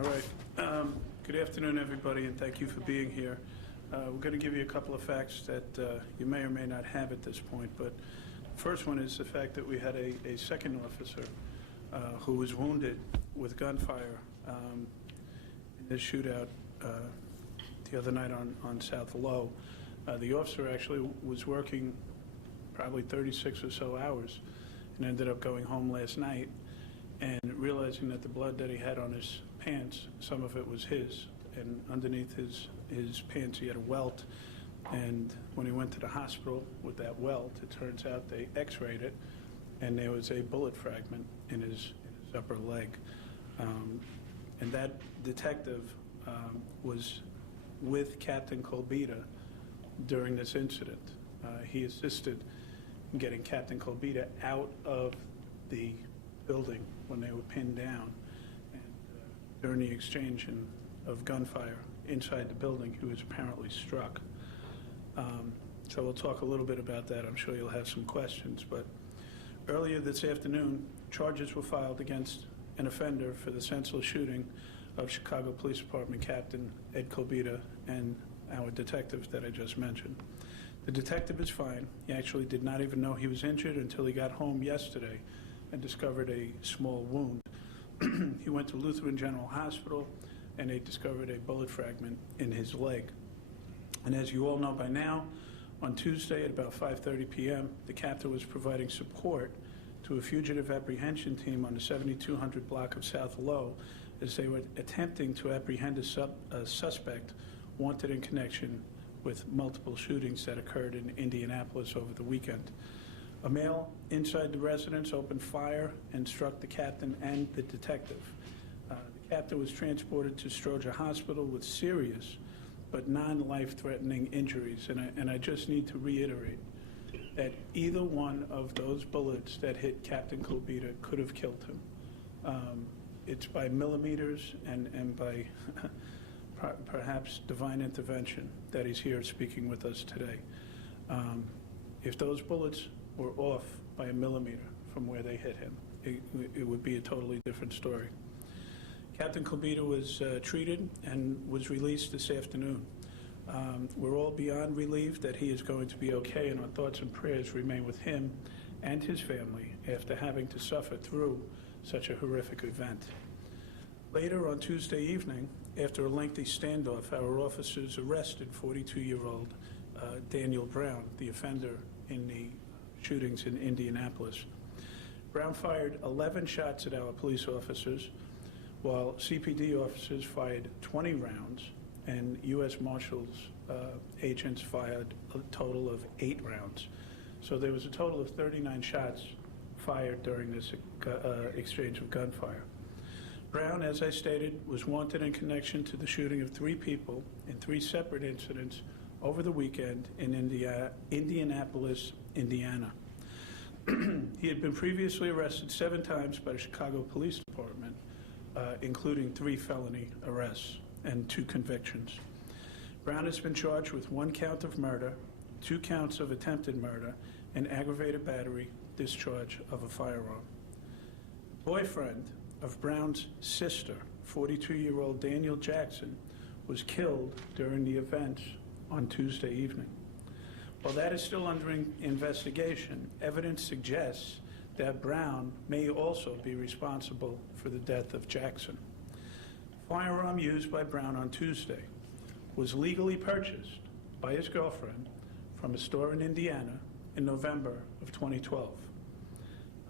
All right. Good afternoon, everybody, and thank you for being here. We're going to give you a couple of facts that you may or may not have at this point, but the first one is the fact that we had a second officer who was wounded with gunfire in this shootout the other night on South Low. The officer actually was working probably 36 or so hours and ended up going home last night and realizing that the blood that he had on his pants, some of it was his, and underneath his pants he had a welt. And when he went to the hospital with that welt, it turns out they x-rayed it, and there was a bullet fragment in his upper leg. And that detective was with Captain Colbita during this incident. He assisted in getting Captain Colbita out of the building when they were pinned down. And during the exchange of gunfire inside the building, he was apparently struck. So we'll talk a little bit about that. I'm sure you'll have some questions. But earlier this afternoon, charges were filed against an offender for the senseless shooting of Chicago Police Department Captain Ed Colbita and our detectives that I just mentioned. The detective is fine. He actually did not even know he was injured until he got home yesterday and discovered a small wound. He went to Lutheran General Hospital, and they discovered a bullet fragment in his leg. And as you all know by now, on Tuesday at about 5:30 p.m., the captain was providing support to a fugitive apprehension team on the 7200 block of South Low as they were attempting to apprehend a suspect wanted in connection with multiple shootings that occurred in Indianapolis over the weekend. A male inside the residence opened fire and struck the captain and the detective. The captain was transported to Stroger Hospital with serious but non-life-threatening injuries. And I just need to reiterate that either one of those bullets that hit Captain Colbita could have killed him. It's by millimeters and by perhaps divine intervention that he's here speaking with us today. If those bullets were off by a millimeter from where they hit him, it would be a totally different story. Captain Colbita was treated and was released this afternoon. We're all beyond relieved that he is going to be okay, and our thoughts and prayers remain with him and his family after having to suffer through such a horrific event. Later on Tuesday evening, after a lengthy standoff, our officers arrested 42-year-old Daniel Brown, the offender in the shootings in Indianapolis. Brown fired 11 shots at our police officers, while CPD officers fired 20 rounds, and U.S. Marshals agents fired a total of 8 rounds. So there was a total of 39 shots fired during this exchange of gunfire. Brown, as I stated, was wanted in connection to the shooting of 3 people in 3 separate incidents over the weekend in Indianapolis, Indiana. He had been previously arrested 7 times by the Chicago Police Department, including 3 felony arrests and 2 convictions. Brown has been charged with 1 count of murder, 2 counts of attempted murder, and aggravated battery discharge of a firearm. Boyfriend of Brown's sister, 42-year-old Daniel Jackson, was killed during the events on Tuesday evening. While that is still under investigation, evidence suggests that Brown may also be responsible for the death of Jackson. The firearm used by Brown on Tuesday was legally purchased by his girlfriend from a store in Indiana in November of 2012.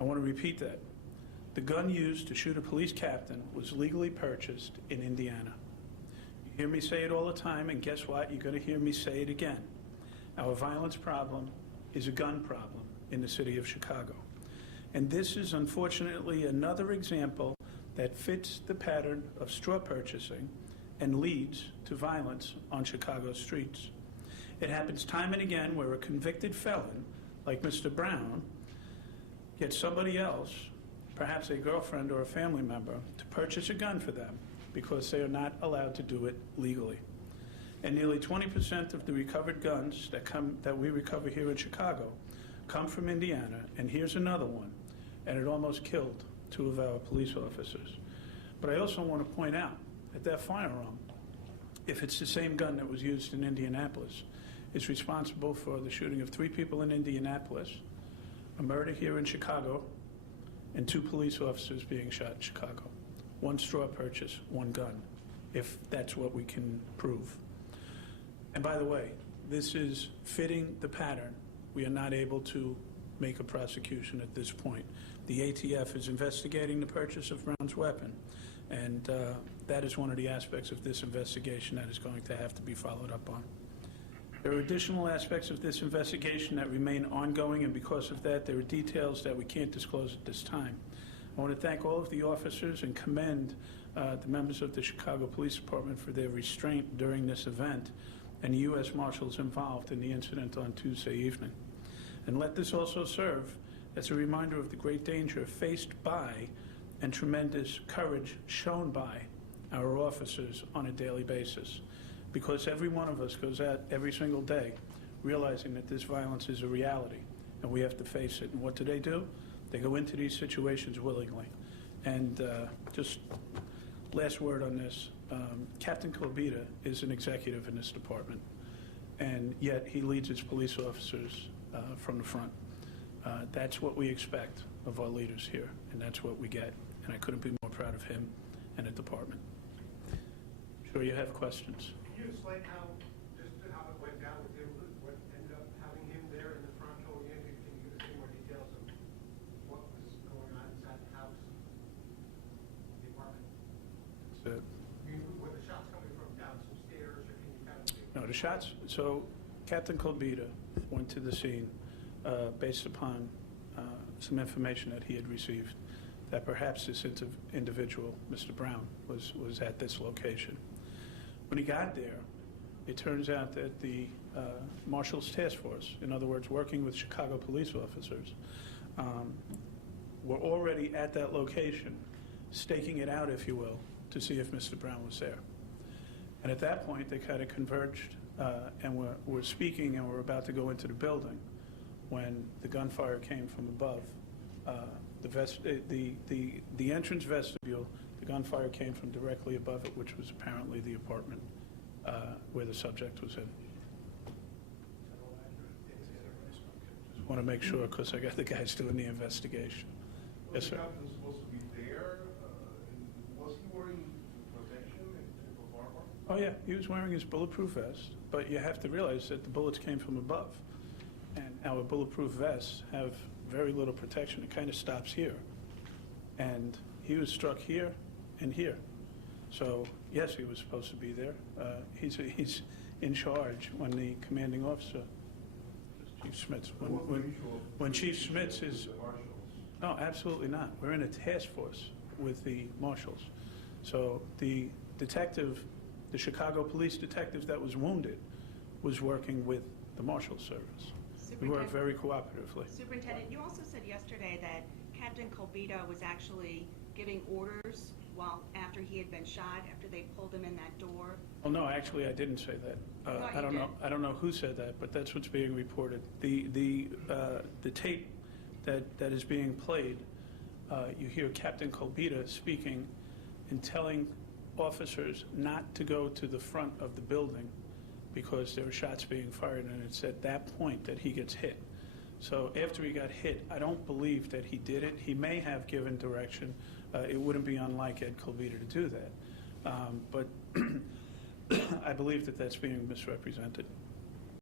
I want to repeat that. The gun used to shoot a police captain was legally purchased in Indiana. You hear me say it all the time, and guess what? You're going to hear me say it again. Our violence problem is a gun problem in the city of Chicago. And this is unfortunately another example that fits the pattern of straw purchasing and leads to violence on Chicago streets. It happens time and again where a convicted felon, like Mr. Brown, gets somebody else, perhaps a girlfriend or a family member, to purchase a gun for them because they are not allowed to do it legally. And nearly 20% of the recovered guns that we recover here in Chicago come from Indiana, and here's another one, and it almost killed 2 of our police officers. But I also want to point out that that firearm, if it's the same gun that was used in Indianapolis, is responsible for the shooting of 3 people in Indianapolis, a murder here in Chicago, and 2 police officers being shot in Chicago. 1 straw purchase, 1 gun, if that's what we can prove. And by the way, this is fitting the pattern. We are not able to make a prosecution at this point. The ATF is investigating the purchase of Brown's weapon, and that is one of the aspects of this investigation that is going to have to be followed up on. There are additional aspects of this investigation that remain ongoing, and because of that, there are details that we can't disclose at this time. I want to thank all of the officers and commend the members of the Chicago Police Department for their restraint during this event, and the U.S. Marshals involved in the incident on Tuesday evening. And let this also serve as a reminder of the great danger faced by and tremendous courage shown by our officers on a daily basis. Because every one of us goes out every single day realizing that this violence is a reality and we have to face it. And what do? They go into these situations willingly. And just last word on this, Captain Kolbita is an executive in this department, and yet he leads his police officers from the front. That's what we expect of our leaders here, and that's what we get. And I couldn't be more proud of him and the department. Sure you have questions. Can you explain how it went down with him, what ended up having him there in the front going in? Can you give us any more details of what was going on inside the house, the apartment? Were the shots coming from down some stairs, or can you kind of... No, the shots, so Captain Kolbita went to the scene based upon some information that he had received that perhaps this individual, Mr. Brown, was at this location. When he got there, it turns out that the Marshals Task Force, in other words, working with Chicago police officers, were already at that location, staking it out, if you will, to see if Mr. Brown was there. And at that point, they kind of converged and were speaking and were about to go into the building when the gunfire came from above. The entrance vestibule, the gunfire came from directly above it, which was apparently the apartment where the subject was in. Just want to make sure, because I got the guys doing the investigation. Yes, sir. Was the captain supposed to be there? Was he wearing protection and type of armor? Oh, yeah, he was wearing his bulletproof vest, but you have to realize that the bullets came from above. And our bulletproof vests have very little protection. It kind of stops here. And he was struck here and here. So, yes, he was supposed to be there. He's in charge when the commanding officer, Chief Schmitz, when Chief Schmitz is... No, absolutely not. We're in a task force with the marshals. So the detective, the Chicago police detective that was wounded, was working with the Marshal Service. We work very cooperatively. Superintendent, you also said yesterday that Captain Kolbita was actually giving orders after he had been shot, after they pulled him in that door. Well, no, actually, I didn't say that. I don't know. I don't know who said that, but that's what's being reported. The tape that is being played, you hear Captain Kolbita speaking and telling officers not to go to the front of the building because there were shots being fired, and it's at that point that he gets hit. So after he got hit, I don't believe that he did it. He may have given direction. It wouldn't be unlike Ed Kolbita to do that. But I believe that that's being misrepresented.